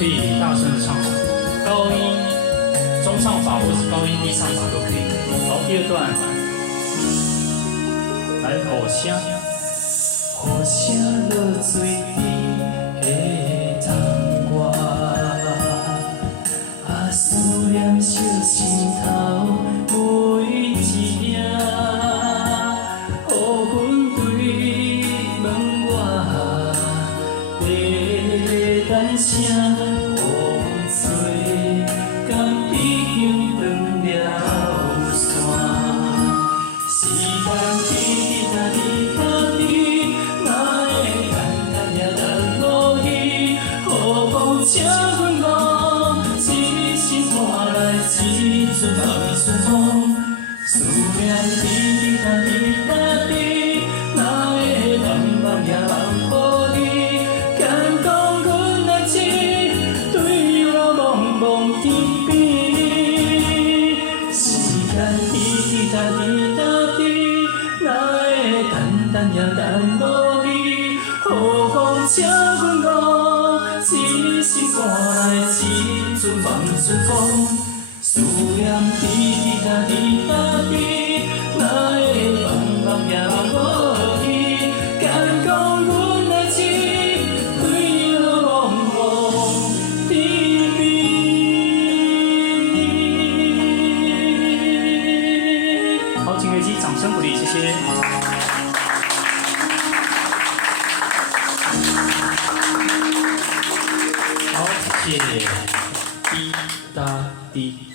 可以大声的唱，高音、中唱法或是高音低唱法都可以。好，第二段，来火声，雨声落水滴的窗外，啊思念烧心头每一夜，雨云对门外，地单声风吹，敢已经断了线。时间滴答滴答滴，哪会简单也难落去？雨风请阮讲，一心换来一阵梦春风。思念滴滴答滴答滴，哪会茫茫也茫无你？敢讲阮的情，对我茫茫天边。时间滴滴答滴答滴，哪会简单也难落去？雨风请阮讲，一心赶来一阵梦春风。思念滴滴答滴答滴，哪会茫茫也茫无你？敢讲阮的情，对我茫茫天边。好，请乐机掌声鼓励，谢谢。好，谢谢。滴答滴。